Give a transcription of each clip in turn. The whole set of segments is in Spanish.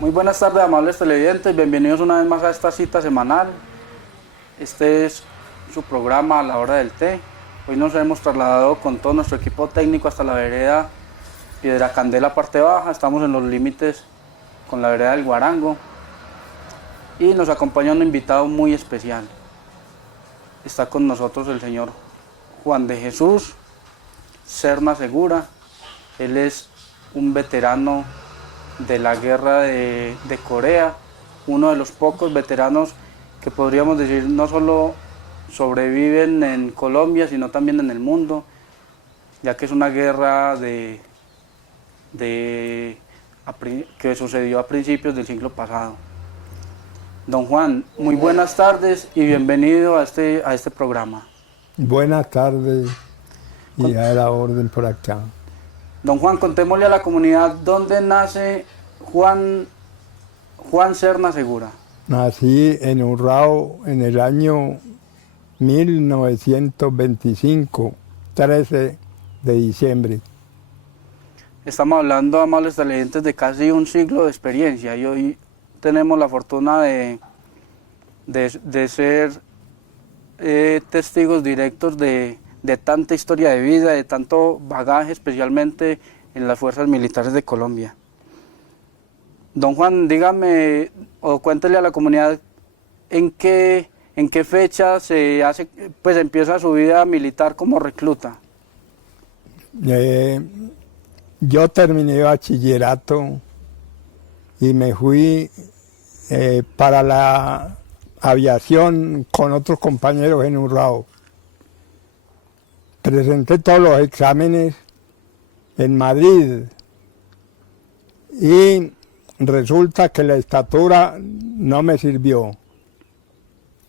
Muy buenas tardes, amables televidentes, bienvenidos una vez más a esta cita semanal. Este es su programa A la Hora del Té. Hoy nos hemos trasladado con todo nuestro equipo técnico hasta la vereda Piedra Candela, parte baja. Estamos en los límites con la vereda del Guarango y nos acompaña un invitado muy especial. Está con nosotros el señor Juan de Jesús Serna Segura. Él es un veterano de la guerra de Corea, uno de los pocos veteranos que podríamos decir no solo sobreviven en Colombia, sino también en el mundo, ya que es una guerra que sucedió a principios del siglo pasado. Don Juan, muy buenas tardes y bienvenido a este programa. Buenas tardes y a la orden por acá. Don Juan, contémosle a la comunidad dónde nace Juan Serna Segura. Nací en Urrao en el año 1925, 13 de diciembre. Estamos hablando, amables televidentes, de casi un siglo de experiencia y hoy tenemos la fortuna de ser testigos directos de tanta historia de vida, de tanto bagaje, especialmente en las fuerzas militares de Colombia. Don Juan, dígame o cuéntele a la comunidad en qué fecha empieza su vida militar como recluta. Yo terminé bachillerato y me fui para la aviación con otros compañeros en Urrao. Presenté todos los exámenes en Madrid y resulta que la estatura no me sirvió.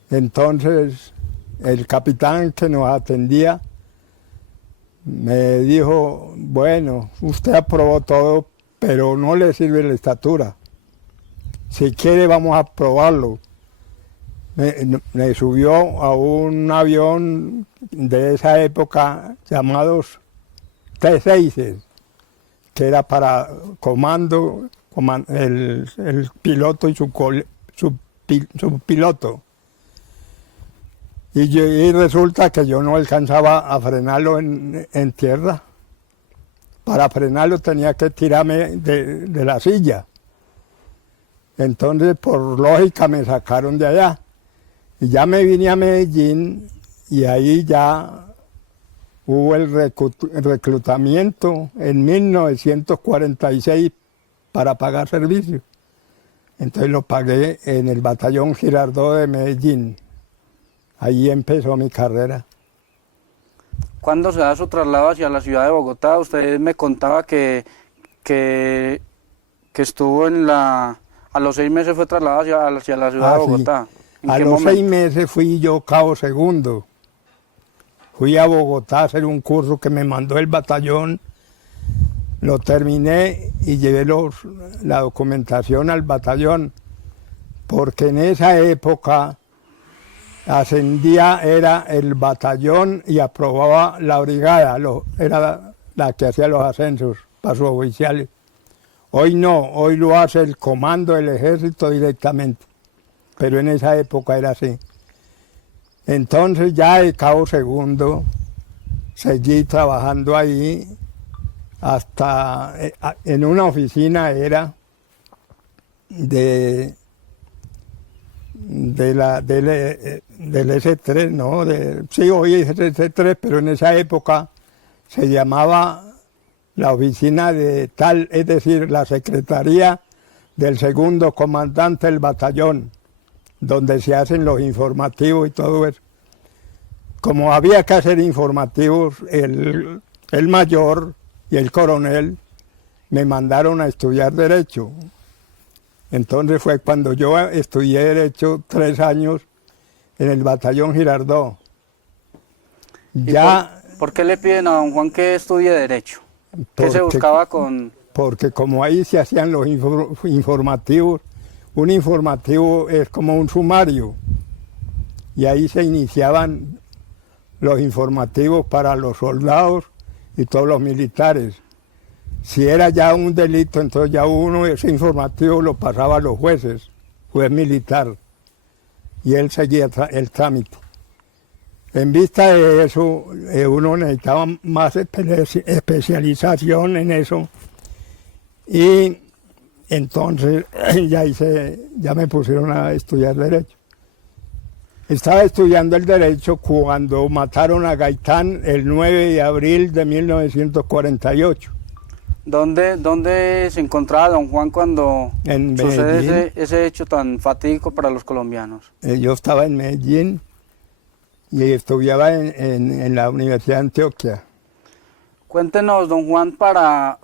Entonces el capitán que nos atendía me dijo, bueno, usted aprobó todo, pero no le sirve la estatura. Si quiere vamos a probarlo. Me subió a un avión de esa época llamados T-6, que era para comando, el piloto y su piloto. Y resulta que yo no alcanzaba a frenarlo en tierra. Para frenarlo tenía que tirarme de la silla. Entonces, por lógica, me sacaron de allá. Y ya me vine a Medellín y ahí ya hubo el reclutamiento en 1946 para pagar servicio. Entonces lo pagué en el batallón Girardot de Medellín. Ahí empezó mi carrera. ¿Cuándo se da su traslado hacia la ciudad de Bogotá? Usted me contaba que estuvo a los 6 meses fue trasladado hacia la ciudad de Bogotá. Sí. A los 6 meses fui yo cabo segundo. Fui a Bogotá a hacer un curso que me mandó el batallón. Lo terminé y llevé la documentación al batallón, porque en esa época ascendía, era el batallón y aprobaba la brigada, era la que hacía los ascensos para sus oficiales. Hoy no, hoy lo hace el comando del ejército directamente, pero en esa época era así. Entonces ya de cabo segundo seguí trabajando ahí hasta en una oficina era del S3, ¿no? Sí, hoy es S3, pero en esa época se llamaba la oficina de tal, es decir, la secretaría del segundo comandante del batallón, donde se hacen los informativos y todo eso. Como había que hacer informativos, el el mayor y el coronel me mandaron a estudiar Derecho. Entonces fue cuando yo estudié Derecho 3 años en el batallón Girardot. Ya, ¿Por qué le piden a don Juan que estudie Derecho? ¿Qué se buscaba con...? porque como ahí se hacían los informativos, un informativo es como un sumario, y ahí se iniciaban los informativos para los soldados y todos los militares. Si era ya un delito, entonces ya uno ese informativo lo pasaba a los jueces, juez militar, y él seguía el trámite. En vista de eso, uno necesitaba más especialización en eso, y entonces ya me pusieron a estudiar Derecho. Estaba estudiando el Derecho cuando mataron a Gaitán el 9 de abril de 1948. ¿Dónde se encontraba don Juan cuando En sucede Medellín. ese hecho tan fatídico para los colombianos? Yo estaba en Medellín y estudiaba en la Universidad de Antioquia. Cuéntenos, don Juan, para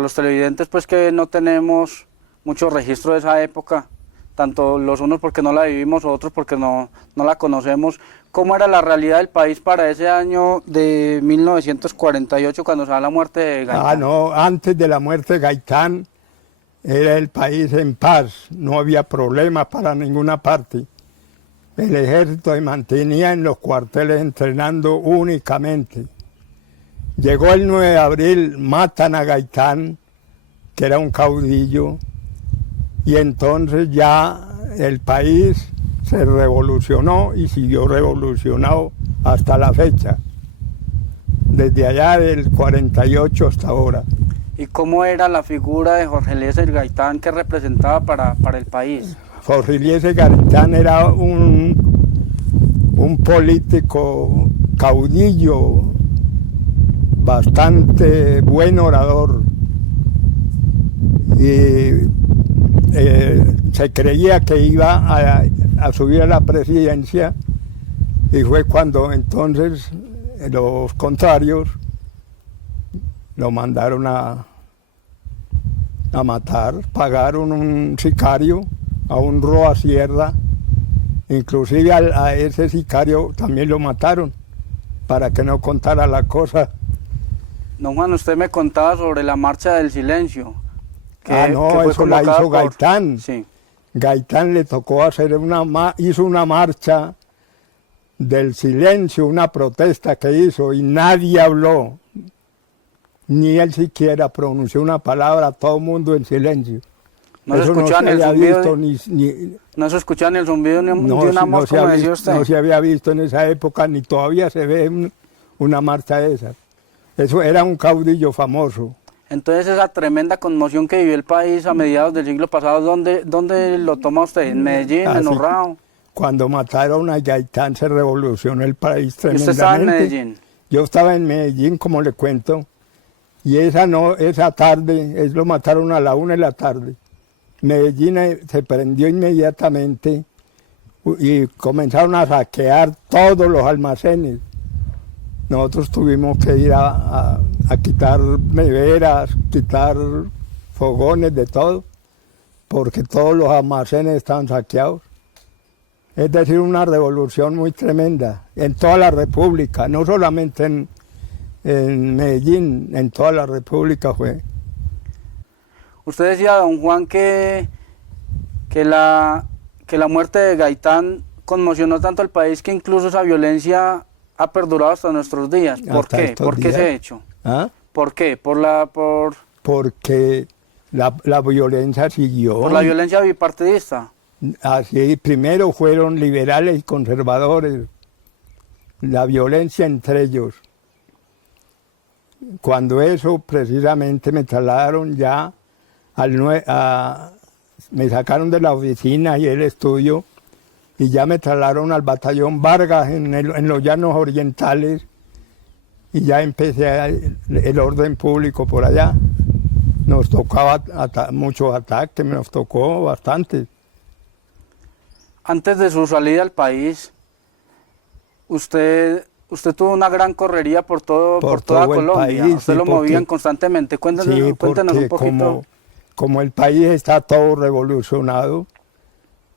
los televidentes, pues que no tenemos mucho registro de esa época, tanto los unos porque no la vivimos, otros porque no la conocemos. ¿Cómo era la realidad del país para ese año de 1948 cuando se da la muerte de Gaitán? No, antes de la muerte de Gaitán era el país en paz, no había problemas para ninguna parte. El ejército se mantenía en los cuarteles entrenando únicamente. Llegó el 9 de abril, matan a Gaitán, que era un caudillo, y entonces ya el país se revolucionó y siguió revolucionado hasta la fecha, desde allá del 48 hasta ahora. ¿Y cómo era la figura de Jorge Eliezer Gaitán que representaba para el país? Jorge Eliezer Gaitán era un político caudillo, bastante buen orador, y se creía que iba a subir a la presidencia, y fue cuando entonces los contrarios lo mandaron a matar, pagaron un sicario, a un Roa Sierra, inclusive a ese sicario también lo mataron para que no contara la cosa. Don Juan, usted me contaba sobre la marcha del silencio. Que fue eso la hizo Gaitán. Sí. Gaitán le tocó hacer hizo una marcha del silencio, una protesta que hizo, y nadie habló, ni él siquiera pronunció una palabra, todo el mundo en silencio. No se escuchaba ni el zumbido. No se escuchaba ni el zumbido de una moto, como decía usted. No se había visto en esa época, ni todavía se ve una marcha de esas. Eso era un caudillo famoso. Entonces esa tremenda conmoción que vivió el país a mediados del siglo pasado, ¿dónde lo toma usted? ¿En Medellín, en Urrao? Cuando mataron a Gaitán se revolucionó el país tremendamente. ¿Y usted estaba en Medellín? Yo estaba en Medellín, como le cuento, y esa tarde, lo mataron a la 1 de la tarde. Medellín se prendió inmediatamente y comenzaron a saquear todos los almacenes. Nosotros tuvimos que ir a quitar neveras, quitar fogones, de todo, porque todos los almacenes estaban saqueados. Es decir, una revolución muy tremenda en toda la República, no solamente en Medellín, en toda la República fue. Usted decía, don Juan, que la muerte de Gaitán conmocionó tanto al país que incluso esa violencia ha perdurado hasta nuestros días. ¿Por qué? ¿Por qué ese hecho? ¿Ah? ¿Por qué? Porque la violencia siguió. ¿Por la violencia bipartidista? Así, primero fueron liberales y conservadores, la violencia entre ellos. Cuando eso, precisamente, me trasladaron ya me sacaron de la oficina y el estudio, y ya me trasladaron al batallón Vargas en los Llanos Orientales, y ya empecé el orden público por allá. Nos tocaba muchos ataques, nos tocó bastante. Antes de su salida al país, usted usted tuvo una gran correría por Por toda todo el Colombia. país, Usted sí, lo porque- movían constantemente. Cuéntenos, Sí, cuéntenos un porque poquito. como el país está todo revolucionado,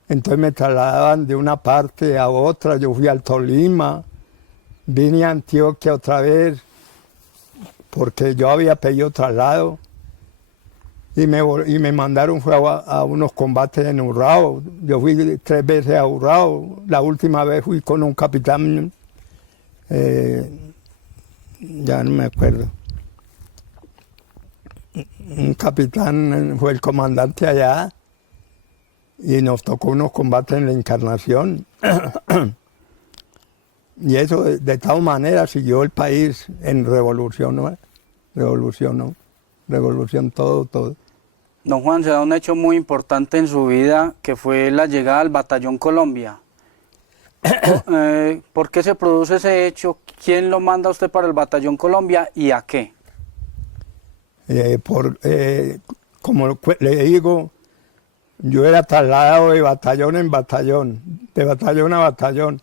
entonces me trasladaban de una parte a otra. Yo fui al Tolima, vine a Antioquia otra vez, porque yo había pedido traslado. Y me mandaron fue a unos combates en Urrao. Yo fui 3 veces a Urrao. La última vez fui con un capitán, ya no me acuerdo. Un capitán fue el comandante allá y nos tocó unos combates en la Encarnación. Y eso de tal manera siguió el país en revolución, ¿no? Revolución, todo. Don Juan, se da un hecho muy importante en su vida, que fue la llegada al Batallón Colombia. ¿Por qué se produce ese hecho? ¿Quién lo manda a usted para el Batallón Colombia y a qué? Como le digo, yo era trasladado de batallón en batallón, de batallón a batallón.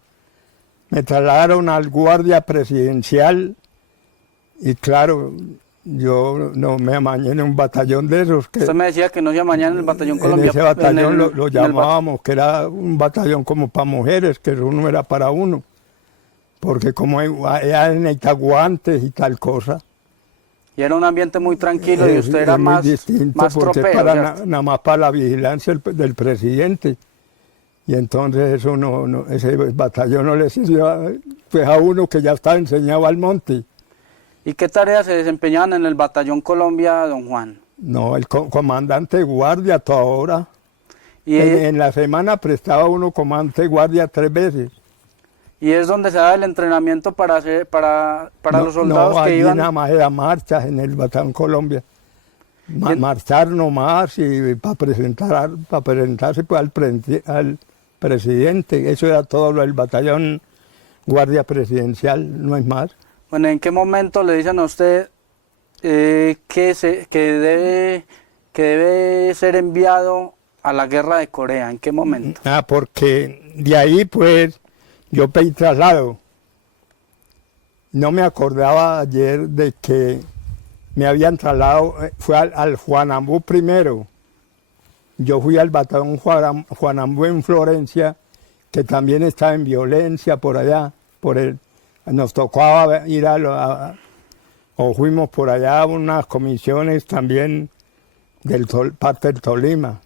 Me trasladaron al guardia presidencial y claro, yo no me amañé en un batallón de esos. Que Usted me decía que no se amañaba en el Batallón Colombia. en ese batallón en el- lo en el llamábamos, que era un batallón como para mujeres, que eso no era para uno. Porque como era en Itaguantes y tal cosa. Y era un ambiente muy tranquilo y usted era es muy más, distinto más porque tropeo, para ¿cierto? nada más para la vigilancia del presidente. Y entonces eso ese batallón no le sirvió pues a uno que ya estaba enseñado al monte. ¿Y qué tareas se desempeñaban en el Batallón Colombia, don Juan? No, el comandante de guardia toda hora. Y, En la semana prestaba uno comandante de guardia 3 veces. y es donde se da el entrenamiento para los soldados no, que allí iban. nada más era marchas en el Batallón Colombia. Bien. Marchar nomás y para presentarse pues, al presidente. Eso era todo lo del batallón guardia presidencial, no es más. Bueno, ¿en qué momento le dicen a usted que debe ser enviado a la guerra de Corea? ¿En qué momento? Porque de ahí pues yo pedí traslado. No me acordaba ayer de que me habían trasladado, fue al Juanambú primero. Yo fui al batallón Juanambú en Florencia, que también estaba en violencia por allá. Nos tocaba ir o fuimos por allá a unas comisiones también parte del Tolima.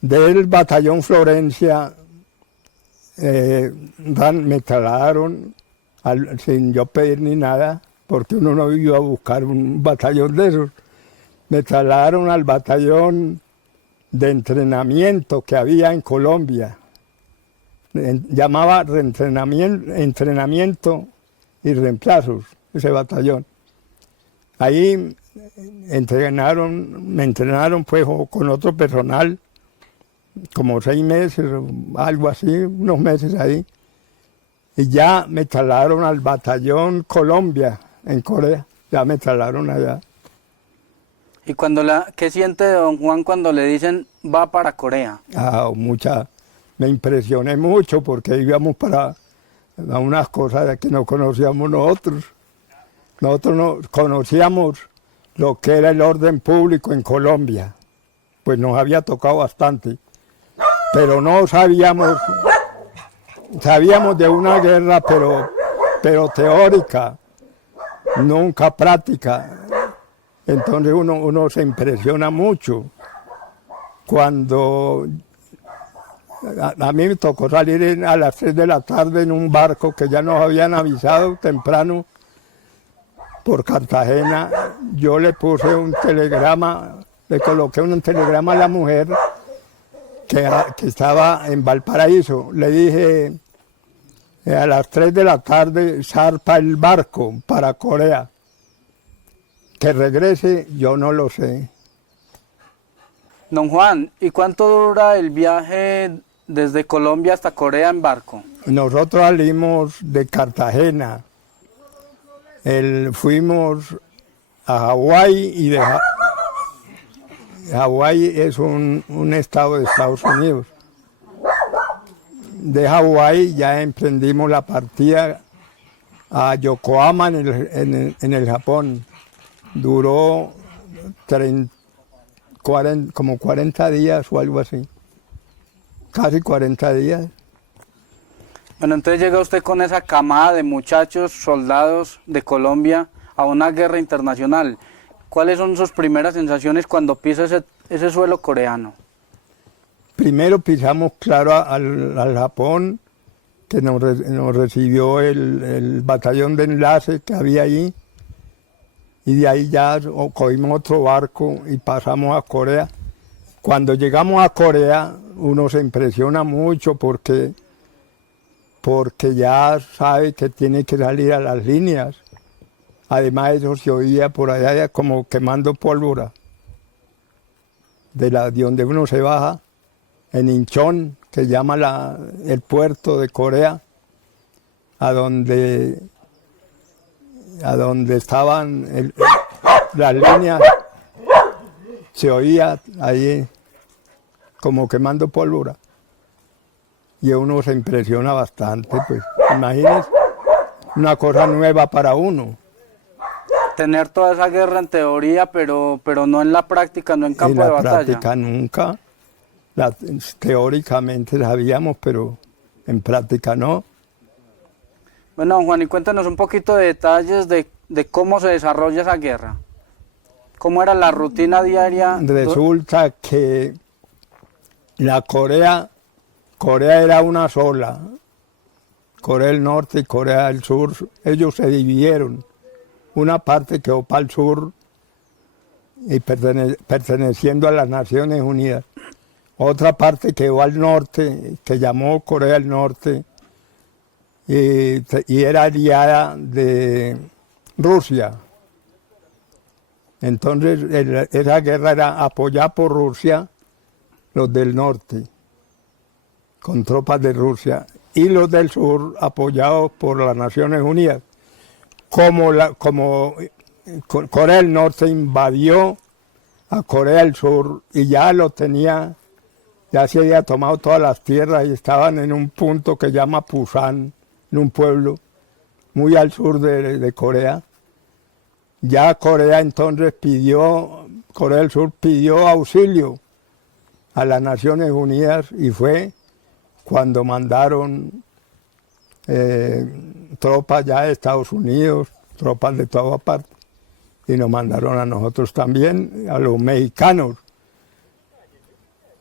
Del batallón Florencia me trasladaron sin yo pedir ni nada, porque uno no iba a buscar un batallón de esos. Me trasladaron al batallón de entrenamiento que había en Colombia. Llamaba entrenamiento y reemplazos, ese batallón. Ahí me entrenaron pues con otro personal, como 6 meses, algo así, unos meses ahí. Y ya me trasladaron al batallón Colombia, en Corea, ya me trasladaron allá. ¿Y qué siente don Juan cuando le dicen va para Corea? Me impresioné mucho porque íbamos a unas cosas que no conocíamos nosotros. Nosotros no conocíamos lo que era el orden público en Colombia, pues nos había tocado bastante, pero no sabíamos de una guerra, pero teórica, nunca práctica. Entonces uno se impresiona mucho. Cuando a mí me tocó salir a las 3 de la tarde en un barco que ya nos habían avisado temprano por Cartagena, yo le puse un telegrama, le coloqué un telegrama a la mujer que estaba en Valparaíso. Le dije, a las 3 de la tarde zarpa el barco para Corea. Que regrese, yo no lo sé. Don Juan, ¿y cuánto dura el viaje desde Colombia hasta Corea en barco? Nosotros salimos de Cartagena. Fuimos a Hawái y de Hawái es un estado de Estados Unidos. de Hawái ya emprendimos la partida a Yokohama en el Japón. Duró como 40 días o algo así. Casi 40 días. Bueno, entonces llega usted con esa camada de muchachos, soldados de Colombia a una guerra internacional. ¿Cuáles son sus primeras sensaciones cuando pisa ese suelo coreano? Primero pisamos, claro, al Japón, que nos recibió el batallón de enlace que había allí, y de ahí ya cogimos otro barco y pasamos a Corea. Cuando llegamos a Corea, uno se impresiona mucho porque ya sabe que tiene que salir a las líneas. Además, eso se oía por allá como quemando pólvora. De donde uno se baja, en Incheon, que llama el puerto de Corea, a donde estaban las líneas, se oía ahí como quemando pólvora. Y uno se impresiona bastante, pues. Imagínense, una cosa nueva para uno. Tener toda esa guerra en teoría, pero no en la práctica, no en campo de batalla. En la práctica nunca. Teóricamente sabíamos, pero en práctica no. Bueno, Juan, y cuéntanos un poquito de detalles de cómo se desarrolla esa guerra. ¿Cómo era la rutina diaria? Resulta que la Corea era una sola. Corea del Norte y Corea del Sur, ellos se dividieron. Una parte quedó para el sur y perteneciendo a las Naciones Unidas. Otra parte quedó al norte, que llamó Corea del Norte, y era aliada de Rusia. Entonces esa guerra era apoyada por Rusia, los del norte, con tropas de Rusia, y los del sur apoyados por las Naciones Unidas. Como Corea del Norte invadió a Corea del Sur y ya lo tenía, ya se había tomado todas las tierras y estaban en un punto que llama Pusan, en un pueblo muy al sur de Corea. Ya Corea entonces Corea del Sur pidió auxilio a las Naciones Unidas y fue cuando mandaron tropas ya de Estados Unidos, tropas de todas partes, y nos mandaron a nosotros también, a los mexicanos.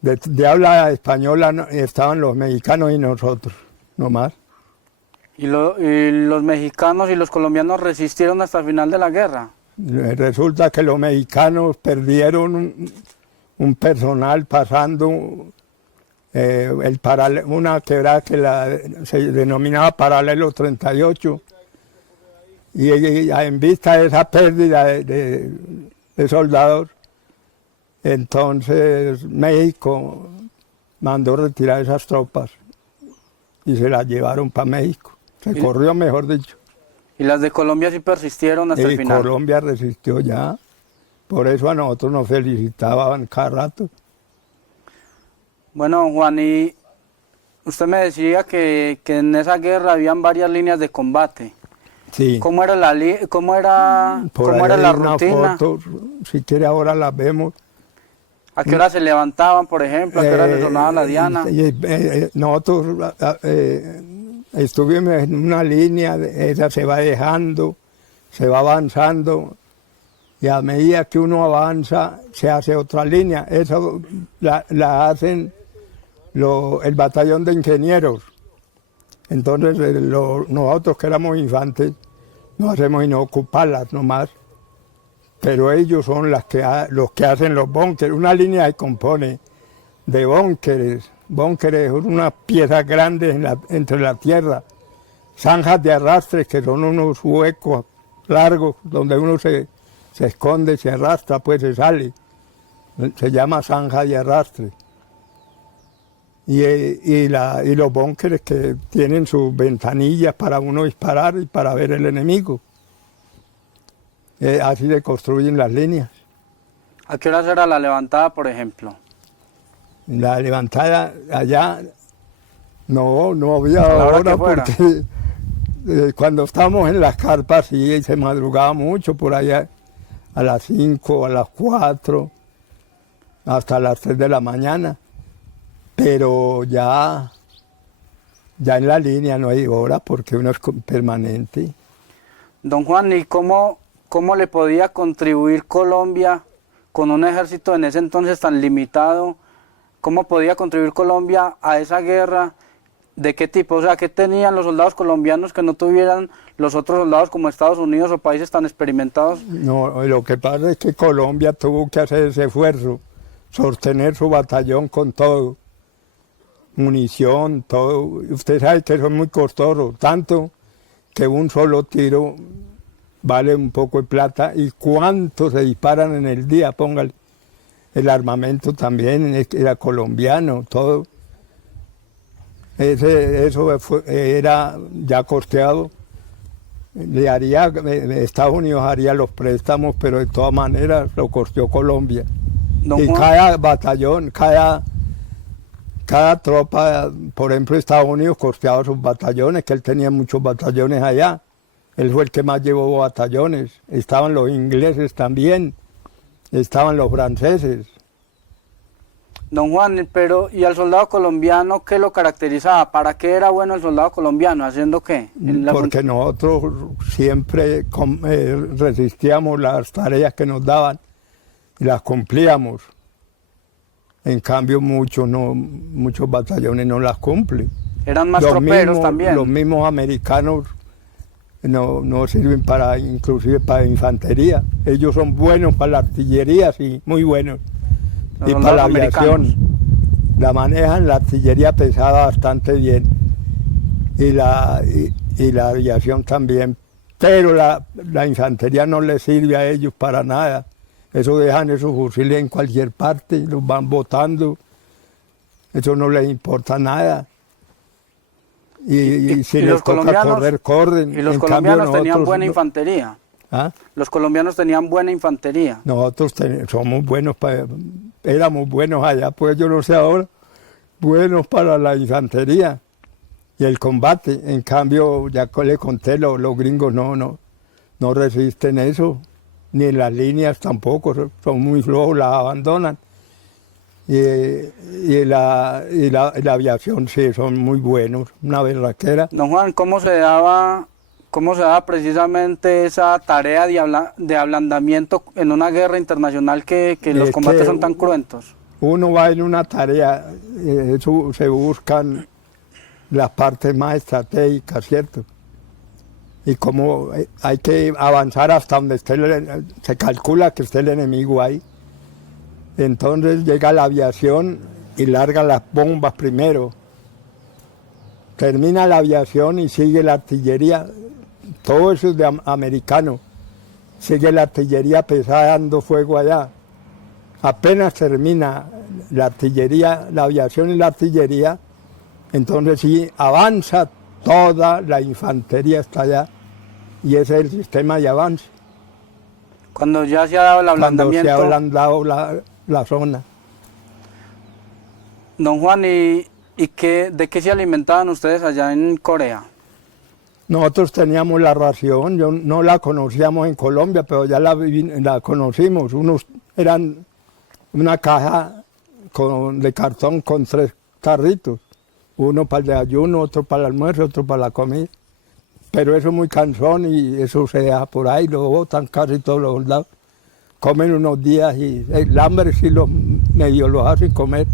De habla española estaban los mexicanos y nosotros, nomás. ¿Y los mexicanos y los colombianos resistieron hasta el final de la guerra? Resulta que los mexicanos perdieron un personal pasando una quebrada que se denominaba Paralelo 38, y en vista de esa pérdida de soldados, entonces México mandó retirar esas tropas y se las llevaron para México. Se corrió, mejor dicho. ¿Y las de Colombia sí persistieron hasta el final? Colombia resistió ya. Por eso a nosotros nos felicitaban cada rato. Bueno, Juan, y usted me decía que en esa guerra habían varias líneas de combate. Sí. ¿Cómo era la rutina? Foto, si quiere ahora la vemos. ¿A qué hora se levantaban, por ejemplo? ¿A qué hora les sonaba la diana? Nosotros estuvimos en una línea, esa se va dejando, se va avanzando, y a medida que uno avanza, se hace otra línea. Eso la hacen el batallón de ingenieros. Entonces nosotros que éramos infantes, no hacemos sino ocuparlas nomás. Pero ellos son los que hacen los búnkeres. Una línea se compone de búnkeres. Búnkeres son unas piezas grandes entre la tierra. Zanjas de arrastre, que son unos huecos largos donde uno se esconde, se arrastra, pues se sale. Se llama zanja de arrastre. Y los búnkeres que tienen sus ventanillas para uno disparar y para ver el enemigo. Así se construyen las líneas. ¿A qué horas era la levantada, por ejemplo? La levantada allá No había A la hora hora que fuera. porque cuando estábamos en las carpas sí se madrugaba mucho por allá a las 5, a las 4, hasta las 3 de la mañana. Pero ya en la línea no hay hora porque uno es permanente. Don Juan, ¿y cómo le podía contribuir Colombia con un ejército en ese entonces tan limitado? ¿Cómo podía contribuir Colombia a esa guerra? ¿De qué tipo? O sea, ¿qué tenían los soldados colombianos que no tuvieran los otros soldados como Estados Unidos o países tan experimentados? No, lo que pasa es que Colombia tuvo que hacer ese esfuerzo, sostener su batallón con todo, munición, todo. Usted sabe que son muy costosos, tanto que un solo tiro vale un poco de plata. ¿Y cuánto se disparan en el día? Póngale. El armamento también era colombiano, todo. Eso era ya costeado. Estados Unidos haría los préstamos, pero de todas maneras lo costeó Colombia. Don Y Juan, cada batallón, cada tropa, por ejemplo, Estados Unidos costeaba sus batallones, que él tenía muchos batallones allá. Él fue el que más llevó batallones. Estaban los ingleses también, estaban los franceses. don Juan, pero ¿y al soldado colombiano qué lo caracterizaba? ¿Para qué era bueno el soldado colombiano? ¿Haciendo qué? Porque nosotros siempre resistíamos las tareas que nos daban y las cumplíamos. En cambio, muchos batallones no las cumplen. Eran más troperos también. Los mismos americanos no sirven inclusive para infantería. Ellos son buenos para la artillería, sí, muy buenos. Los Y para la soldados aviación. La manejan la artillería pesada bastante bien. Y la aviación también. Pero la infantería no les sirve a ellos para nada. Eso dejan esos fusiles en cualquier parte y los van botando. Eso no les importa nada. Y si les toca correr, corren. Y los En colombianos cambio, tenían nosotros buena no. infantería. ¿Ah? Los colombianos tenían buena infantería. Nosotros somos buenos, éramos buenos allá, pues yo no sé ahora, buenos para la infantería y el combate. En cambio, ya le conté, los gringos no resisten eso, ni en las líneas tampoco, son muy flojos, las abandonan. Y la aviación sí, son muy buenos, una berraquera. Don Juan, ¿cómo se daba precisamente esa tarea de ablandamiento en una guerra internacional que los combates son tan cruentos? Uno va en una tarea, se buscan las partes más estratégicas, ¿cierto? Y como hay que avanzar hasta donde se calcula que esté el enemigo ahí. Entonces llega la aviación y larga las bombas primero. Termina la aviación y sigue la artillería. Todo eso es de americano. Sigue la artillería pesada dando fuego allá. Apenas termina la artillería, la aviación y la artillería, entonces sí avanza toda la infantería hasta allá. Y ese es el sistema de avance. Cuando ya se ha dado el ablandamiento. Cuando se ha ablandado la zona. Don Juan, ¿y de qué se alimentaban ustedes allá en Corea? Nosotros teníamos la ración, yo no la conocíamos en Colombia, pero ya la conocimos. Unos eran una caja de cartón con 3 carritos. Uno para el desayuno, otro para el almuerzo, otro para la comida. Pero eso es muy cansón y eso se deja por ahí, lo botan casi todos los soldados. Comen unos días y el hambre sí medio los hacen comer.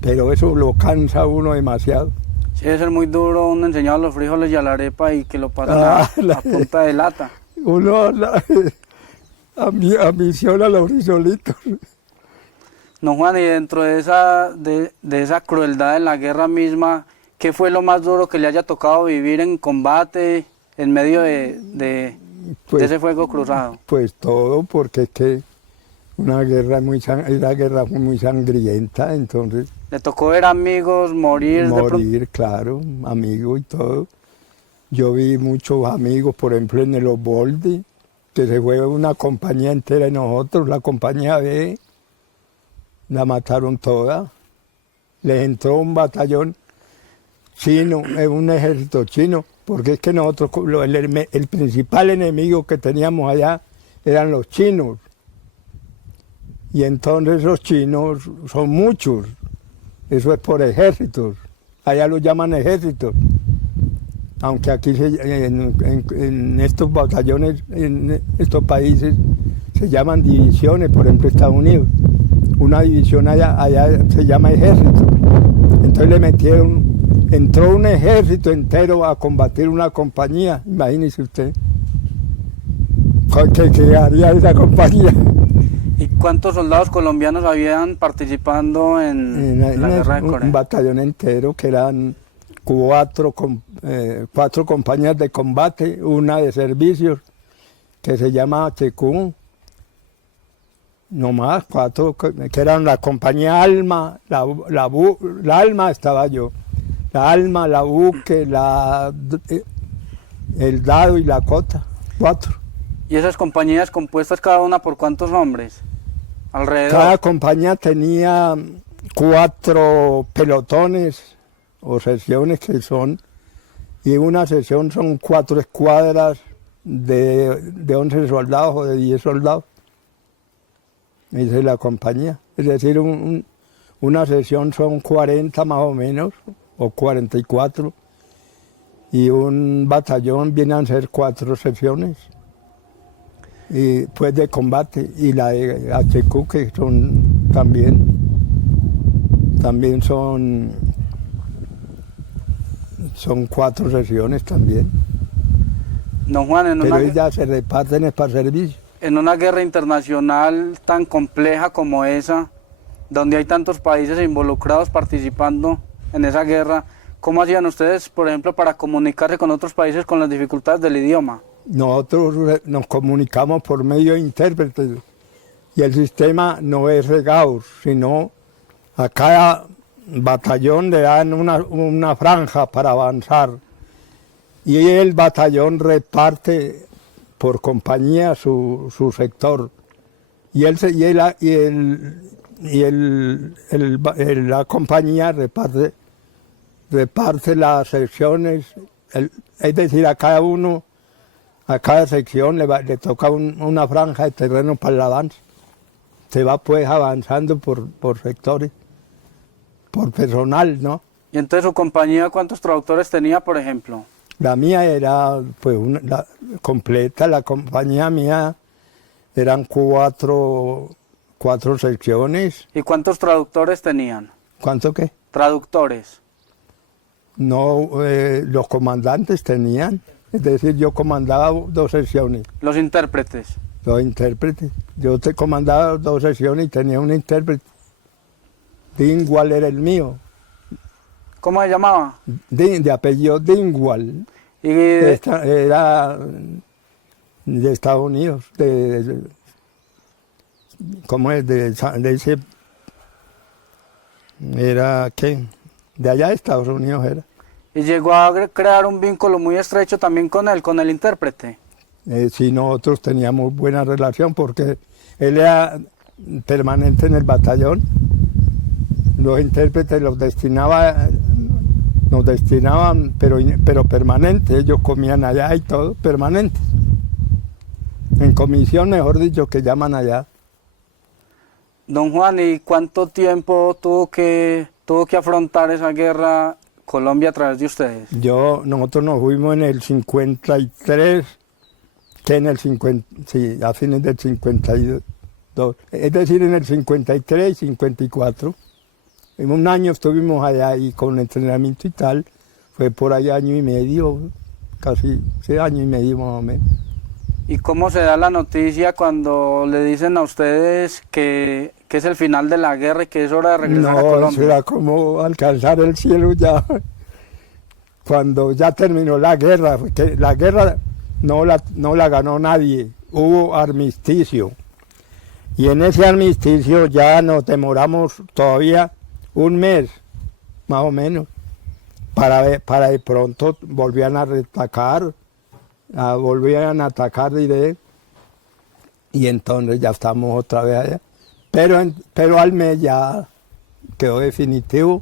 Pero eso lo cansa uno demasiado. Sí, debe ser muy duro uno enseñar los frijoles y a la arepa y que lo pasan a punta de lata. Uno ambiciona los frijolitos. Don Juan, y dentro de esa crueldad en la guerra misma, ¿qué fue lo más duro que le haya tocado vivir en combate en medio de ese fuego cruzado? Pues todo, porque es que una guerra muy sangrienta, entonces... ¿Le tocó ver amigos morir? Morir, claro, amigos y todo. Yo vi muchos amigos, por ejemplo, en el Obolde, que se fue una compañía entera de nosotros, la compañía B, la mataron toda. les entró un batallón chino, un ejército chino, porque es que nosotros, el principal enemigo que teníamos allá eran los chinos. Y entonces los chinos son muchos, eso es por ejércitos, allá lo llaman ejércitos. Aunque aquí en estos batallones, en estos países, se llaman divisiones, por ejemplo Estados Unidos. Una división allá se llama ejército. Entonces entró un ejército entero a combatir una compañía, imagínese usted. ¿Qué haría esa compañía? ¿Y cuántos soldados colombianos habían participando en la guerra de Corea? Un batallón entero, que eran cuatro compañías de combate, una de servicios, que se llama HQ, no más, cuatro, que eran la compañía Alma, la Alma estaba yo, la Alma, la Buque, el Dado y la Cota, cuatro. ¿Y esas compañías compuestas cada una por cuántos hombres? Alrededor. Cada compañía tenía 4 pelotones o secciones que son, y una sección son 4 escuadras de 11 soldados o de 10 soldados. Esa es la compañía. Es decir, una sección son 40 más o menos, o 44, y un batallón viene a ser 4 secciones. Y pues de combate, y la de HQ, que son también son 4 secciones también. Don Juan, pero ellas se reparten para servicio. En una guerra internacional tan compleja como esa, donde hay tantos países involucrados participando en esa guerra, ¿cómo hacían ustedes, por ejemplo, para comunicarse con otros países con las dificultades del idioma? Nosotros nos comunicamos por medio de intérpretes, y el sistema no es regados, sino a cada batallón le dan una franja para avanzar, y el batallón reparte por compañía su sector, y la compañía reparte las secciones, es decir, a cada sección le toca una franja de terreno para el avance. Se va pues avanzando por sectores, por personal, ¿no? ¿Y entonces su compañía cuántos traductores tenía, por ejemplo? La mía era pues completa, la compañía mía eran 4 secciones. ¿Y cuántos traductores tenían? ¿Cuánto qué? Traductores. No, los comandantes tenían. Es decir, yo comandaba 2 secciones. ¿Los intérpretes? Los intérpretes. Yo comandaba 2 secciones y tenía un intérprete. Dingwall era el mío. ¿Cómo se llamaba? De apellido Dingwall. Era de Estados Unidos. ¿Cómo es? De ese... ¿Era qué? De allá de Estados Unidos era. ¿Y llegó a crear un vínculo muy estrecho también con el intérprete? Sí, nosotros teníamos buena relación porque él era permanente en el batallón. Los intérpretes nos destinaban, pero permanente. Ellos comían allá y todo, permanente. En comisión, mejor dicho, que llaman allá. Don Juan, ¿y cuánto tiempo tuvo que afrontar esa guerra Colombia a través de ustedes? Nosotros nos fuimos en el 53, a fines del 52, es decir, en el 53 y 54. En un año estuvimos allá y con entrenamiento y tal, fue por ahí año y medio, casi año y medio más o menos. ¿Y cómo se da la noticia cuando le dicen a ustedes que es el final de la guerra y que es hora de regresar a Colombia? No, era como alcanzar el cielo ya. Cuando ya terminó la guerra, porque la guerra no la ganó nadie, hubo armisticio. Y en ese armisticio ya nos demoramos todavía un mes, más o menos, para de pronto volvían a retacar. Volvían a atacar, diré, y entonces ya estamos otra vez allá. Pero al mes ya quedó definitivo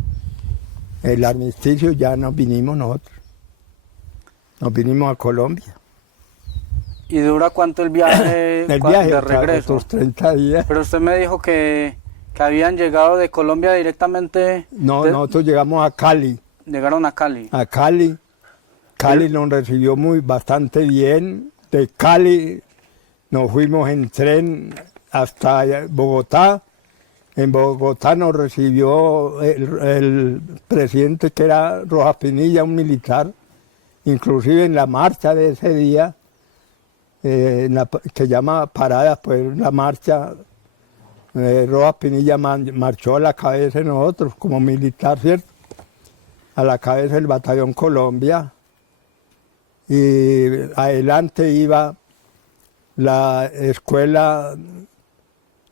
el armisticio, ya nos vinimos nosotros. Nos vinimos a Colombia. ¿Y dura cuánto el viaje, El viaje, de regreso? otros 30 días. Pero usted me dijo que habían llegado de Colombia directamente. No, nosotros llegamos a Cali. Llegaron a Cali. A Cali. Cali nos recibió bastante bien. De Cali nos fuimos en tren hasta Bogotá. En Bogotá nos recibió el presidente, que era Rojas Pinilla, un militar. Inclusive en la marcha de ese día, que llama parada, pues la marcha, Rojas Pinilla marchó a la cabeza de nosotros como militar, ¿cierto? A la cabeza del Batallón Colombia, y adelante iba la escuela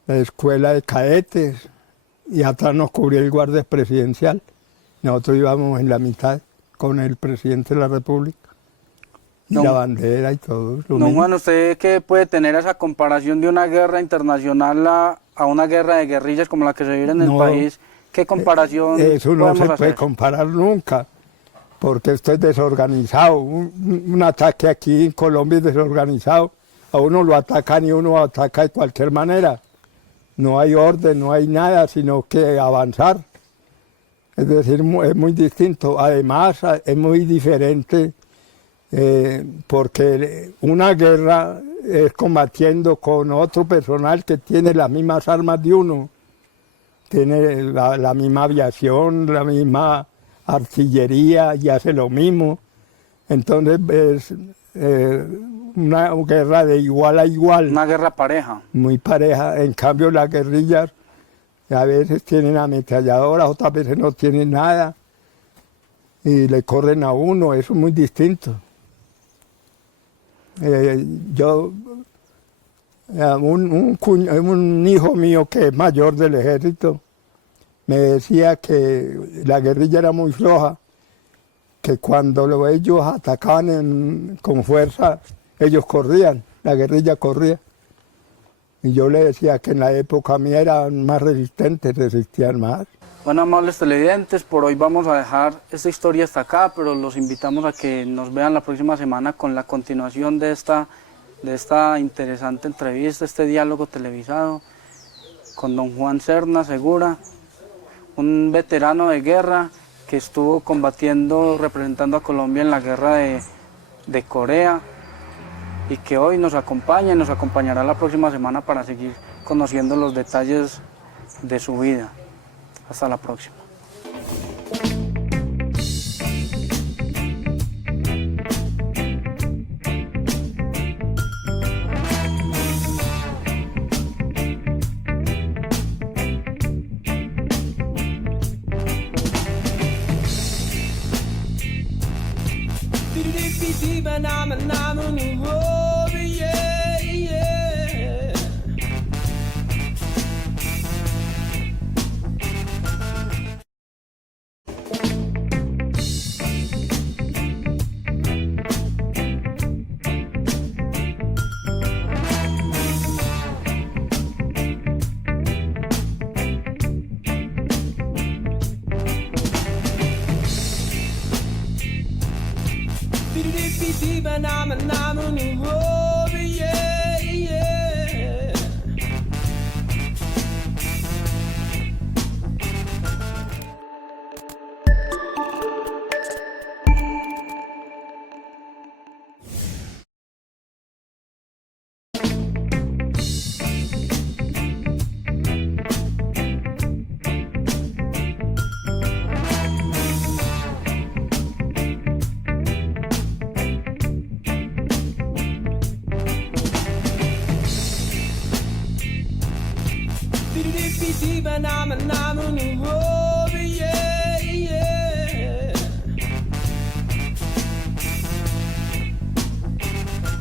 de cadetes, y atrás nos cubría el guardia presidencial. Nosotros íbamos en la mitad con el presidente de la República, y la bandera y todo. Don Juan, ¿usted qué puede tener esa comparación de una guerra internacional a una guerra de guerrillas como la que se vive en el país? ¿Qué comparación eso no se podemos puede hacer? comparar nunca, porque esto es desorganizado. Un ataque aquí en Colombia es desorganizado. A uno lo atacan y uno ataca de cualquier manera. No hay orden, no hay nada, sino que avanzar. Es decir, es muy distinto. Además, es muy diferente, porque una guerra es combatiendo con otro personal que tiene las mismas armas de uno. Tiene la misma aviación, la misma artillería, y hace lo mismo. Entonces es una guerra de igual a igual. Una guerra pareja. Muy pareja. En cambio, las guerrillas a veces tienen ametralladoras, otras veces no tienen nada, y le corren a uno. Eso es muy distinto. Un hijo mío que es mayor del ejército me decía que la guerrilla era muy floja, que cuando ellos atacaban con fuerza, ellos corrían, la guerrilla corría. Y yo le decía que en la época mía eran más resistentes, resistían más. Bueno, amables televidentes, por hoy vamos a dejar esta historia hasta acá, pero los invitamos a que nos vean la próxima semana con la continuación de esta interesante entrevista, este diálogo televisado con don Juan Serna Segura, un veterano de guerra que estuvo combatiendo, representando a Colombia en la guerra de Corea, y que hoy nos acompaña y nos acompañará la próxima semana para seguir conociendo los detalles de su vida. Hasta la próxima.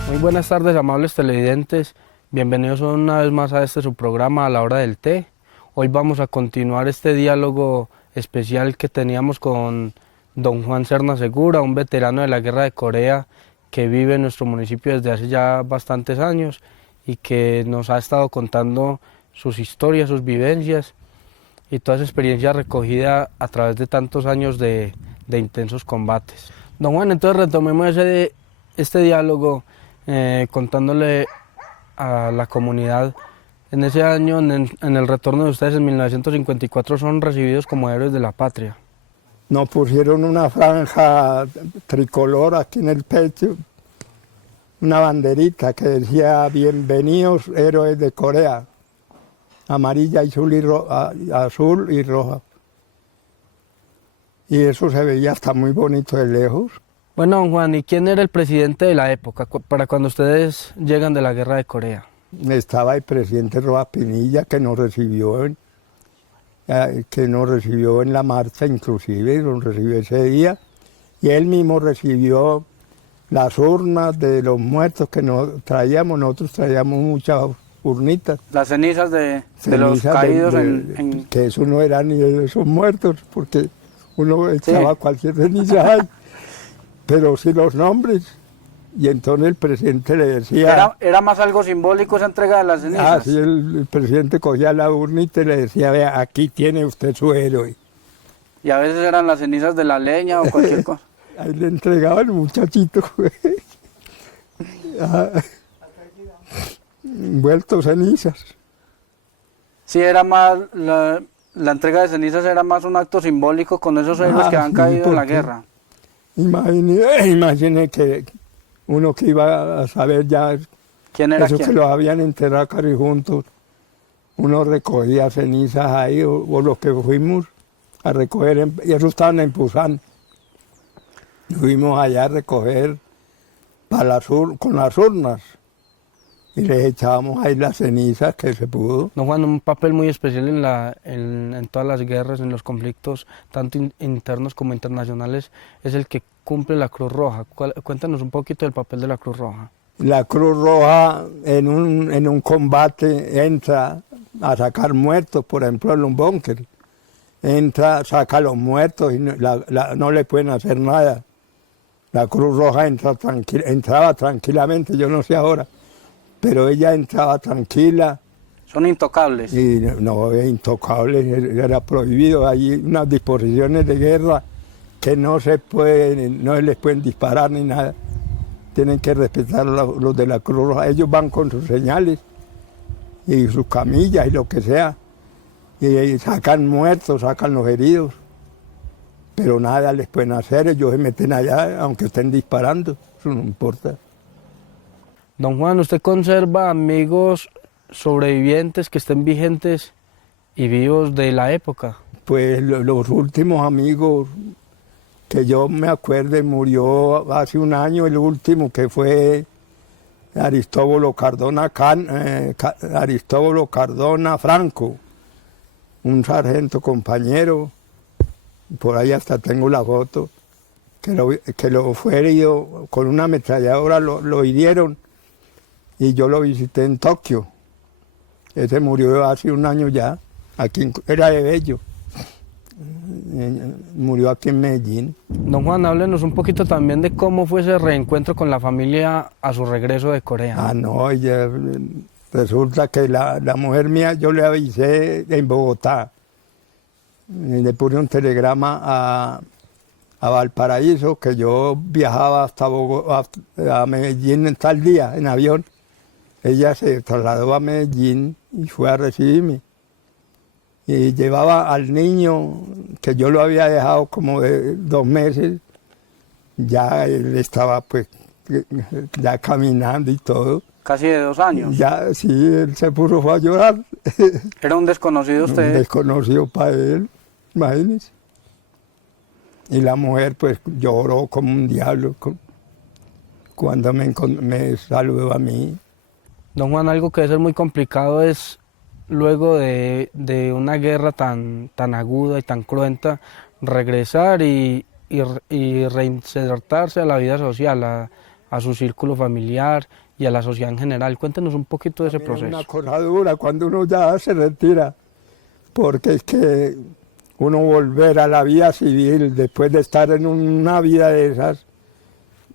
Muy buenas tardes, amables televidentes. Bienvenidos una vez más a este su programa A la Hora del Té. Hoy vamos a continuar este diálogo especial que teníamos con don Juan Serna Segura, un veterano de la Guerra de Corea que vive en nuestro municipio desde hace ya bastantes años y que nos ha estado contando sus historias, sus vivencias. y toda esa experiencia recogida a través de tantos años de intensos combates. Don Juan, entonces retomemos este diálogo contándole a la comunidad. En ese año, en el retorno de ustedes en 1954, son recibidos como héroes de la patria. Nos pusieron una franja tricolor aquí en el pecho, una banderita que decía bienvenidos héroes de Corea, amarilla, azul y roja. Y eso se veía hasta muy bonito de lejos. Bueno, don Juan, ¿y quién era el presidente de la época para cuando ustedes llegan de la guerra de Corea? Estaba el presidente Rojas Pinilla que nos recibió en la marcha, inclusive nos recibió ese día, y él mismo recibió las urnas de los muertos que traíamos. Nosotros traíamos muchas urnitas. Las cenizas de los caídos en... Que eso no era ni de esos muertos, porque uno echaba cualquier ceniza ahí, pero sí los nombres. Y entonces el presidente le decía... ¿Era más algo simbólico esa entrega de las cenizas? Sí, el presidente cogía la urnita y le decía, vea, aquí tiene usted su héroe. Y a veces eran las cenizas de la leña o cualquier cosa. Ahí le entregaba el muchachito, envuelto cenizas. Sí, era más... La entrega de cenizas era más un acto simbólico con esos héroes que han caído en la guerra. Imagine que uno que iba a saber ya ¿Quién era esos quién? que los habían enterrado casi juntos, uno recogía cenizas ahí, o los que fuimos a recoger, y esos estaban en Pusan. Fuimos allá a recoger con las urnas y les echábamos ahí las cenizas que se pudo. Don Juan, un papel muy especial en todas las guerras, en los conflictos, tanto internos como internacionales, es el que cumple la Cruz Roja. Cuéntanos un poquito del papel de la Cruz Roja. La Cruz Roja en un combate entra a sacar muertos, por ejemplo en un búnker. Entra, saca a los muertos y no le pueden hacer nada. La Cruz Roja entraba tranquilamente, yo no sé ahora, pero ella entraba tranquila. Son intocables. Y no, intocable, era prohibido. Hay unas disposiciones de guerra que no les pueden disparar ni nada. Tienen que respetar los de la Cruz Roja. Ellos van con sus señales y sus camillas y lo que sea. Y sacan muertos, sacan los heridos. Pero nada les pueden hacer, ellos se meten allá, aunque estén disparando, eso no importa. Don Juan, ¿usted conserva amigos sobrevivientes que estén vigentes y vivos de la época? Pues los últimos amigos que yo me acuerdo, murió hace un año, el último que fue Aristóbulo Cardona Franco, un sargento compañero. Por ahí hasta tengo la foto, que lo fue herido con una ametralladora, lo hirieron y yo lo visité en Tokio. Ese murió hace un año ya, era de Bello, murió aquí en Medellín. Don Juan, háblenos un poquito también de cómo fue ese reencuentro con la familia a su regreso de Corea. Resulta que la mujer mía, yo le avisé en Bogotá. Le puse un telegrama a Valparaíso que yo viajaba a Medellín en tal día en avión. Ella se trasladó a Medellín y fue a recibirme. Y llevaba al niño, que yo lo había dejado como de 2 meses, ya él estaba pues ya caminando y todo. Casi de 2 años. Ya, sí, él se puso a llorar. ¿Era un desconocido usted? Un desconocido para él, imagínese. Y la mujer pues lloró como un diablo cuando me saludó a mí. Don Juan, algo que debe ser muy complicado es, luego de una guerra tan aguda y tan cruenta, regresar y reinsertarse a la vida social, a su círculo familiar y a la sociedad en general. Cuéntenos un poquito de ese proceso. Es una cosa dura cuando uno ya se retira, porque es que uno volver a la vida civil después de estar en una vida de esas,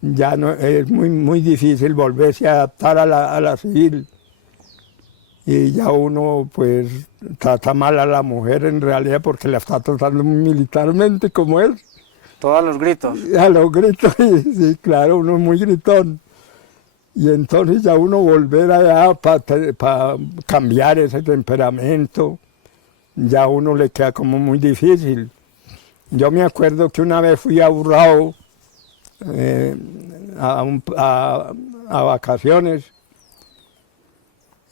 ya no, es muy difícil volverse a adaptar a la civil. y ya uno pues trata mal a la mujer en realidad porque la está tratando militarmente como él. Todos los gritos. A los gritos, sí, claro, uno es muy gritón. Y entonces ya uno volver allá para cambiar ese temperamento, ya a uno le queda como muy difícil. Yo me acuerdo que una vez fui a Urrao a vacaciones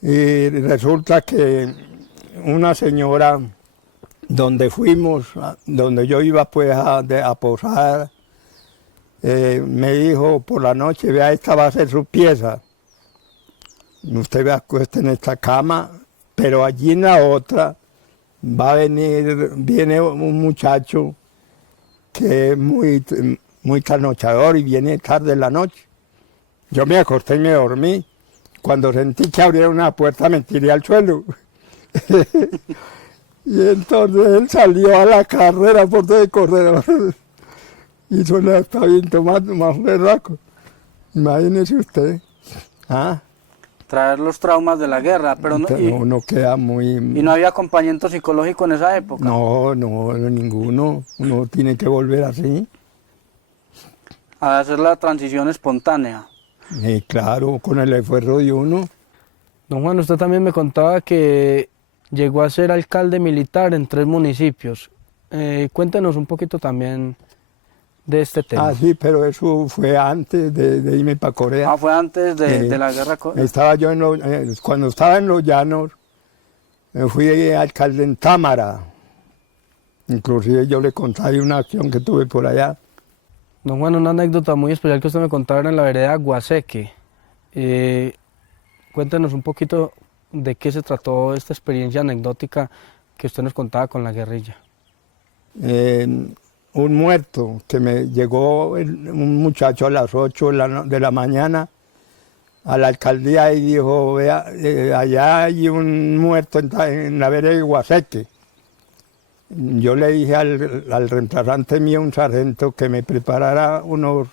y resulta que una señora donde fuimos, donde yo iba pues a posar, me dijo por la noche, vea, esta va a ser su pieza. Usted me acuesta en esta cama, pero allí en la otra viene un muchacho que es muy trasnochador y viene tarde en la noche. Yo me acosté y me dormí. Cuando sentí que abrieron una puerta me tiré al suelo. Y entonces él salió a la carrera por todo el corredor. Y suena hasta bien tomando más berraco. Imagínese usted. ¿Ah? Traer los traumas de la guerra, pero no, Uno queda muy... ¿Y no había acompañamiento psicológico en esa época? No, ninguno. Uno tiene que volver así. A hacer la transición espontánea. Y claro, con el esfuerzo de uno. Don Juan, usted también me contaba que llegó a ser alcalde militar en 3 municipios. Cuéntenos un poquito también de este tema. Ah, sí, pero eso fue antes de irme para Corea. Ah, fue antes de la guerra. Estaba yo cuando estaba en Los Llanos, fui alcalde en Támara. Inclusive yo le conté una acción que tuve por allá. Don Juan, una anécdota muy especial que usted me contaba era en la vereda Guaseque. Cuéntenos un poquito de qué se trató esta experiencia anecdótica que usted nos contaba con la guerrilla. Un muerto, que me llegó un muchacho a las 8 de la mañana a la alcaldía y dijo, vea, allá hay un muerto en la vereda de Guaseque. Yo le dije al reemplazante mío, un sargento, que me preparara unos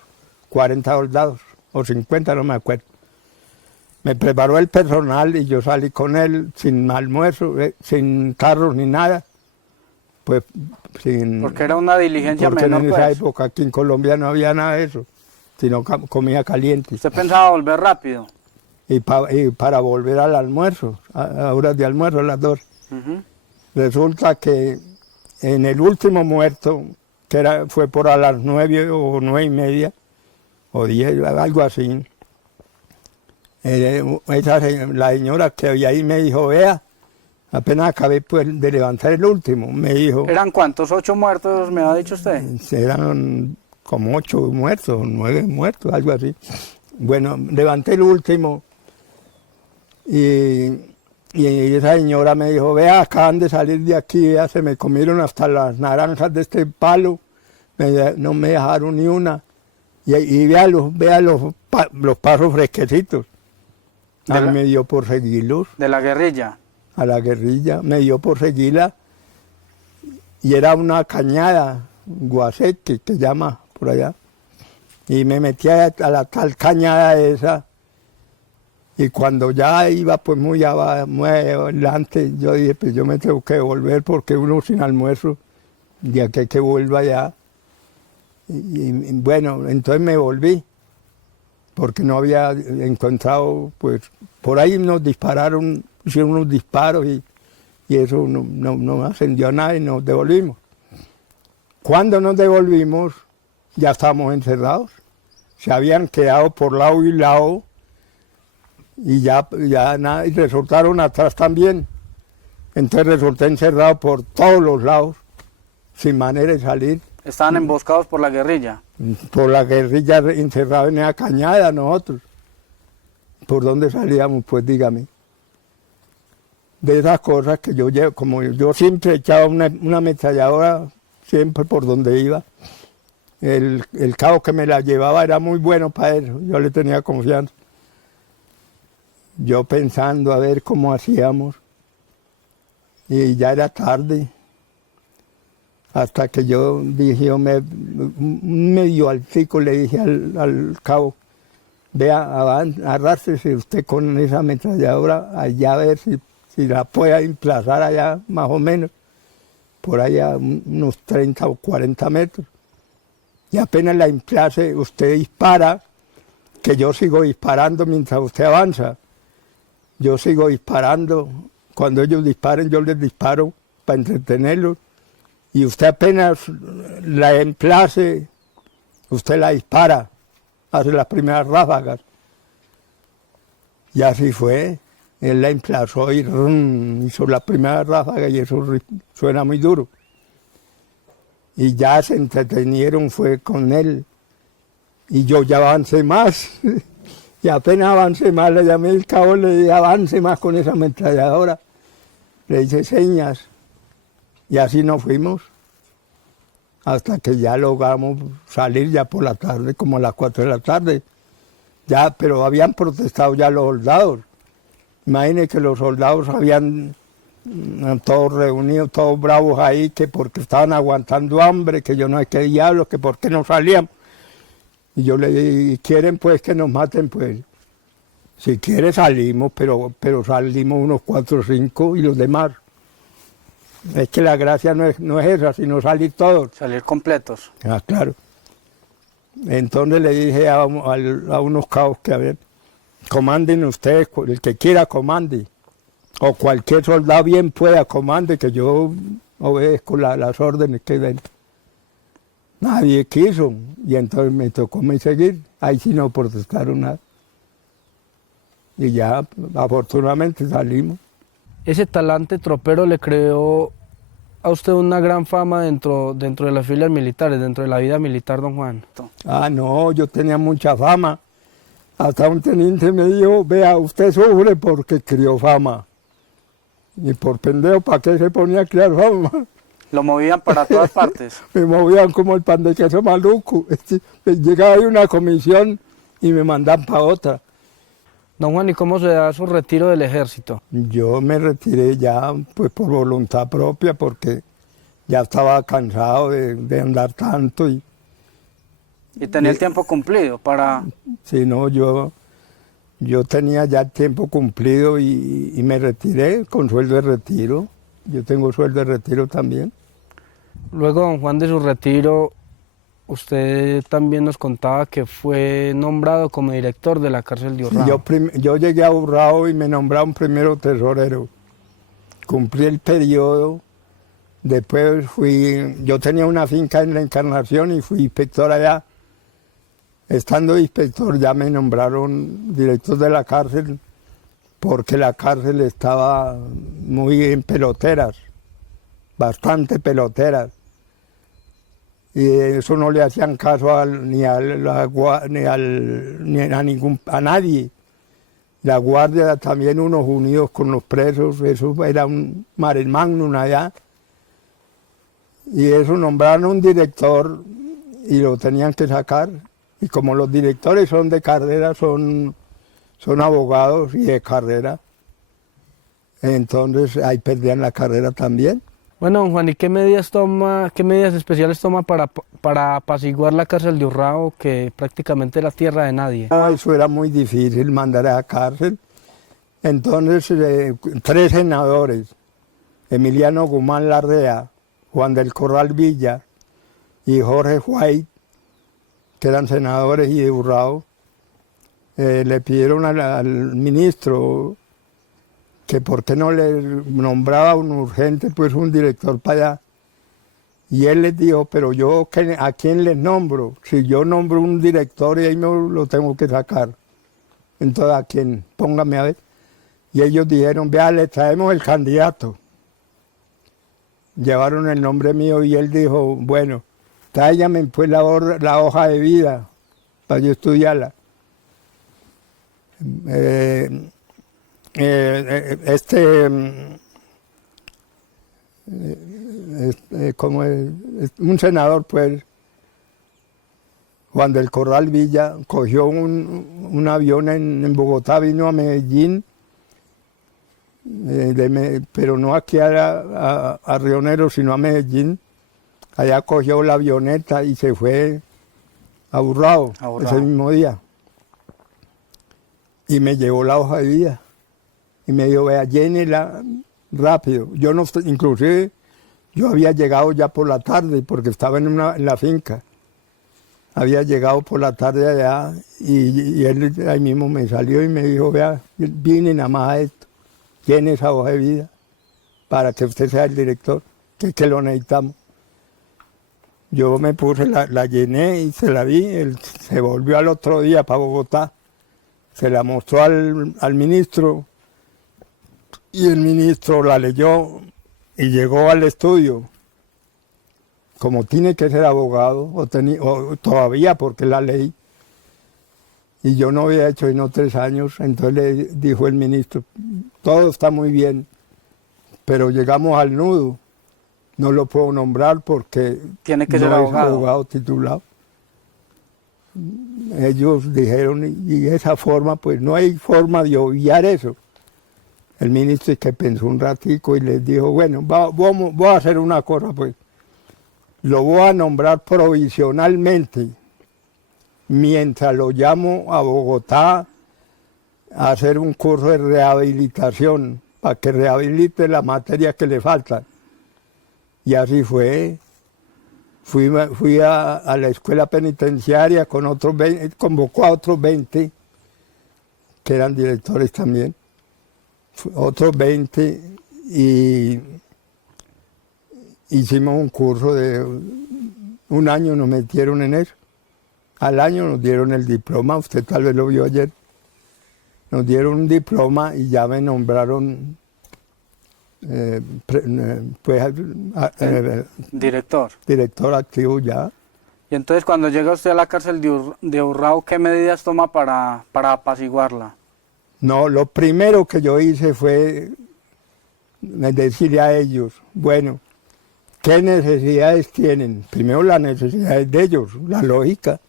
40 soldados, o 50, no me acuerdo. Me preparó el personal y yo salí con él sin almuerzo, sin carros ni nada. Pues sin... Porque era una diligencia porque menor, en esa pues. época aquí en Colombia no había nada de eso, sino comida caliente. ¿Usted pensaba volver rápido? Y para volver al almuerzo, a horas de almuerzo, a las 2. Resulta que en el último muerto, que fue por a las 9 o 9:30, o 10, algo así, la señora que había ahí me dijo, vea, apenas acabé pues, de levantar el último, me dijo... ¿Eran cuántos? ¿8 muertos me ha dicho usted? Eran como 8 muertos, 9 muertos, algo así. Bueno, levanté el último y esa señora me dijo, vea, acaban de salir de aquí, vea, se me comieron hasta las naranjas de este palo, no me dejaron ni una. Y vea los pasos fresquecitos. A mí me dio por seguirlos. ¿De la guerrilla? A la guerrilla, me dio por seguirla. Y era una cañada, Guaseque, que llama por allá. Y me metí a la tal cañada esa. Y cuando ya iba pues muy adelante, yo dije, pues yo me tengo que volver porque uno sin almuerzo, ya que vuelva allá. Y bueno, entonces me volví, porque no había encontrado, pues por ahí nos dispararon, hicieron unos disparos y eso no ascendió a nada y nos devolvimos. Cuando nos devolvimos, ya estábamos encerrados, se habían quedado por lado y lado, y ya nada, y resultaron atrás también. Entonces resulté encerrado por todos los lados, sin manera de salir. ¿Estaban emboscados por la guerrilla? Por la guerrilla, encerrados en esa cañada nosotros. ¿Por dónde salíamos? Pues dígame. De esas cosas que yo llevo, como yo siempre echaba una ametralladora, siempre por donde iba. El cabo que me la llevaba era muy bueno para eso, yo le tenía confianza. Yo pensando a ver cómo hacíamos, y ya era tarde, hasta que yo dije, medio altico le dije al cabo, vea, arrástrese usted con esa ametralladora allá a ver si si la puede emplazar allá más o menos, por allá unos 30 o 40 metros. Y apenas la emplace, usted dispara, que yo sigo disparando mientras usted avanza. Yo sigo disparando. Cuando ellos disparen, yo les disparo para entretenerlos. Y usted apenas la emplace, usted la dispara, hace las primeras ráfagas. Y así fue. Él la emplazó y hizo la primera ráfaga y eso suena muy duro. Y ya se entretenieron, fue con él. Y yo ya avancé más. Y apenas avancé más, le llamé el cabo, le dije avance más con esa ametralladora. Le hice señas. Y así nos fuimos. Hasta que ya logramos salir ya por la tarde, como a las 4 de la tarde. Ya, pero habían protestado ya los soldados. Imagínense que los soldados habían todos reunidos, todos bravos ahí, que porque estaban aguantando hambre, que yo no sé qué diablos, que por qué no salían. Y yo le dije, ¿quieren pues que nos maten? Pues, si quieren salimos, pero salimos unos 4 o 5 y los demás. Es que la gracia no es esa, sino salir todos. Salir completos. Ah, claro. Entonces le dije a unos cabos que, a ver, comanden ustedes, el que quiera comande, o cualquier soldado bien pueda comande, que yo obedezco las órdenes que den. Nadie quiso, y entonces me tocó seguir, ahí sí no protestaron nada. Y ya, afortunadamente salimos. Ese talante tropero le creó a usted una gran fama dentro de las filas militares, dentro de la vida militar, don Juan. Ah, no, yo tenía mucha fama. Hasta un teniente me dijo, vea, usted sufre porque crió fama. Y por pendejo, ¿para qué se ponía a criar fama? Lo movían para todas partes. Me movían como el pan de queso maluco. Llegaba ahí una comisión y me mandaban para otra. Don Juan, ¿y cómo se da su retiro del ejército? Yo me retiré ya pues por voluntad propia porque ya estaba cansado de andar tanto. Y tenía el tiempo cumplido para... Sí, no, yo tenía ya el tiempo cumplido y me retiré con sueldo de retiro. Yo tengo sueldo de retiro también. Luego, don Juan, de su retiro, usted también nos contaba que fue nombrado como director de la cárcel de Urrao. Sí, yo llegué a Urrao y me nombraron primero tesorero. Cumplí el periodo. Después yo tenía una finca en la Encarnación y fui inspector allá. Estando de inspector ya me nombraron director de la cárcel porque la cárcel estaba muy en peloteras, bastante peloteras. Y eso no le hacían caso a nadie. La guardia también, unos unidos con los presos, eso era un mare magnum allá. Y eso nombraron un director y lo tenían que sacar. Y como los directores son de carrera, son abogados y de carrera, entonces ahí perdían la carrera también. Bueno, don Juan, ¿y qué medidas especiales toma para apaciguar la cárcel de Urrao, que prácticamente era tierra de nadie? Eso era muy difícil, mandar a la cárcel. Entonces, 3 senadores, Emiliano Guzmán Larrea, Juan del Corral Villa y Jorge White, que eran senadores y de Urrao, le pidieron al ministro que por qué no le nombraba un urgente, pues un director para allá. Y él les dijo, pero yo ¿a quién les nombro? Si yo nombro un director y ahí me lo tengo que sacar. Entonces, ¿a quién? Póngame a ver. Y ellos dijeron, vea, le traemos el candidato. Llevaron el nombre mío y él dijo, bueno, tráigame pues la hoja de vida para yo estudiarla. Como un senador, pues, Juan del Corral Villa, cogió un avión en Bogotá, vino a Medellín, pero no aquí a Río Negro, sino a Medellín. Allá cogió la avioneta y se fue a Urrao ese mismo día. Y me llevó la hoja de vida. y me dijo, vea, llénela rápido. Yo no, inclusive, yo había llegado ya por la tarde porque estaba en la finca. Había llegado por la tarde allá y él ahí mismo me salió y me dijo, vea, vine nada más a esto, llene esa hoja de vida para que usted sea el director, que lo necesitamos. Yo me puse, la llené y se la di, él se volvió al otro día para Bogotá, se la mostró al ministro y el ministro la leyó y llegó al estudio. Como tiene que ser abogado, o todavía porque es la ley, y yo no había hecho sino 3 años, entonces le dijo el ministro, todo está muy bien, pero llegamos al nudo, no lo puedo nombrar porque tiene que ser no es abogado. abogado titulado. Ellos dijeron, y esa forma, pues no hay forma de obviar eso. El ministro es que pensó un ratico y les dijo, bueno, voy a hacer una cosa, pues. Lo voy a nombrar provisionalmente mientras lo llamo a Bogotá a hacer un curso de rehabilitación para que rehabilite la materia que le falta. Y así fue. Fui a la escuela penitenciaria con otros 20, convocó a otros 20 que eran directores también. Otros 20 y hicimos un curso de 1 año, nos metieron en eso. Al año nos dieron el diploma, usted tal vez lo vio ayer. Nos dieron un diploma y ya me nombraron director activo ya. Y entonces cuando llega usted a la cárcel de Urrao, ¿qué medidas toma para apaciguarla? No, lo primero que yo hice fue decirle a ellos, bueno, ¿qué necesidades tienen? Primero las necesidades de ellos, la lógica.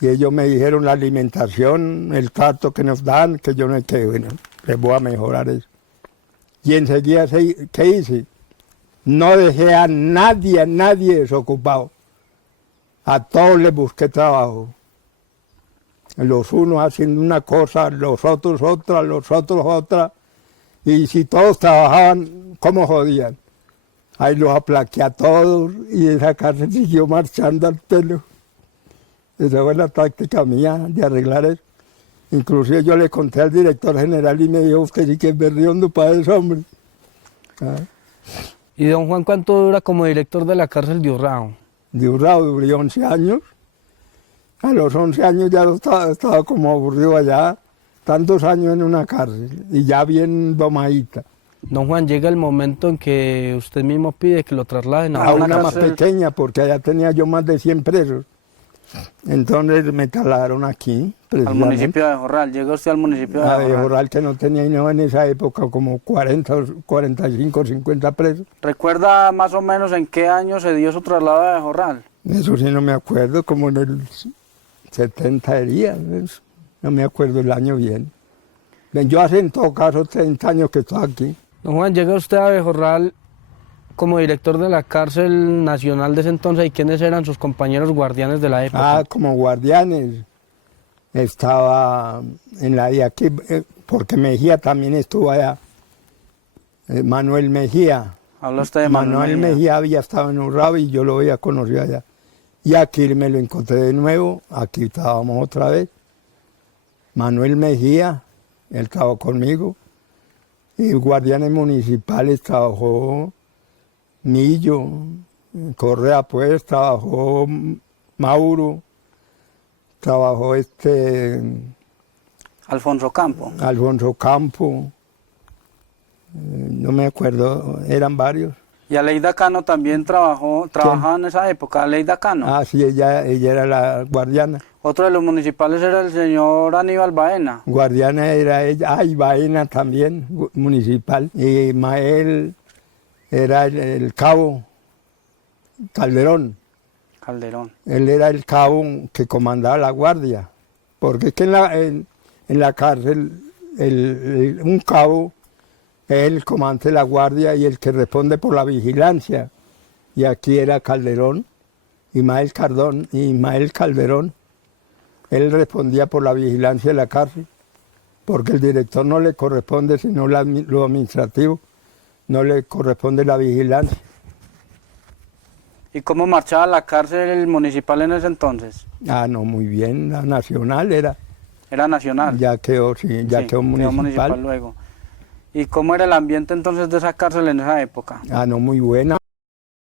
Y ellos me dijeron la alimentación, el trato que nos dan, que yo no que bueno, les voy a mejorar eso. Y enseguida, ¿qué hice? No dejé a nadie desocupado. A todos les busqué trabajo. Los unos haciendo una cosa, los otros otra. Y si todos trabajaban, ¿cómo jodían? Ahí los aplaqué a todos y esa cárcel siguió marchando al pelo. Esa fue la táctica mía de arreglar eso. Inclusive yo le conté al director general y me dijo, usted sí que es berriondo para ese hombre. ¿Ah? ¿Y don Juan cuánto dura como director de la cárcel de Urrao? De Urrao duré 11 años. A los 11 años ya estaba como aburrido allá. Tantos años en una cárcel y ya bien domadita. Don Juan, llega el momento en que usted mismo pide que lo trasladen a una más cárcel pequeña, porque allá tenía yo más de 100 presos. Entonces me trasladaron aquí, al municipio de Jorral. Llega usted al municipio de Jorral. Jorral, que no tenía no, en esa época como 40, 45, 50 presos. ¿Recuerda más o menos en qué año se dio su traslado de Jorral? Eso sí no me acuerdo, como en el 70 días, no me acuerdo el año bien. Yo hace en todo caso 30 años que estoy aquí. Don Juan, llega usted a Bejorral como director de la cárcel nacional de ese entonces, ¿y quiénes eran sus compañeros guardianes de la época? Como guardianes. Estaba en la de aquí, porque Mejía también estuvo allá. Manuel Mejía. Habla usted de Manuel Mejía había estado en Urrao y yo lo había conocido allá. Y aquí me lo encontré de nuevo, aquí estábamos otra vez. Manuel Mejía, él trabajó conmigo. Y guardianes municipales trabajó Millo, Correa pues, trabajó Mauro, trabajó Alfonso Campo. No me acuerdo, eran varios. Y Aleida Cano también trabajaba en esa época, Aleida Cano. Ah, sí, ella era la guardiana. Otro de los municipales era el señor Aníbal Baena. Guardiana era ella, y Baena también, municipal. Y Mael era el cabo Calderón. Él era el cabo que comandaba la guardia. Porque es que en la cárcel un cabo es el comandante de la guardia y el que responde por la vigilancia. Y aquí era Calderón, Ismael Calderón. Él respondía por la vigilancia de la cárcel. porque el director no le corresponde sino lo administrativo, no le corresponde la vigilancia. ¿Y cómo marchaba la cárcel municipal en ese entonces? Ah, no, muy bien, la nacional era. Era nacional. Ya quedó, sí, ya Sí, quedó municipal. luego. ¿Y cómo era el ambiente entonces de esa cárcel en esa época? Ah, no, muy buena.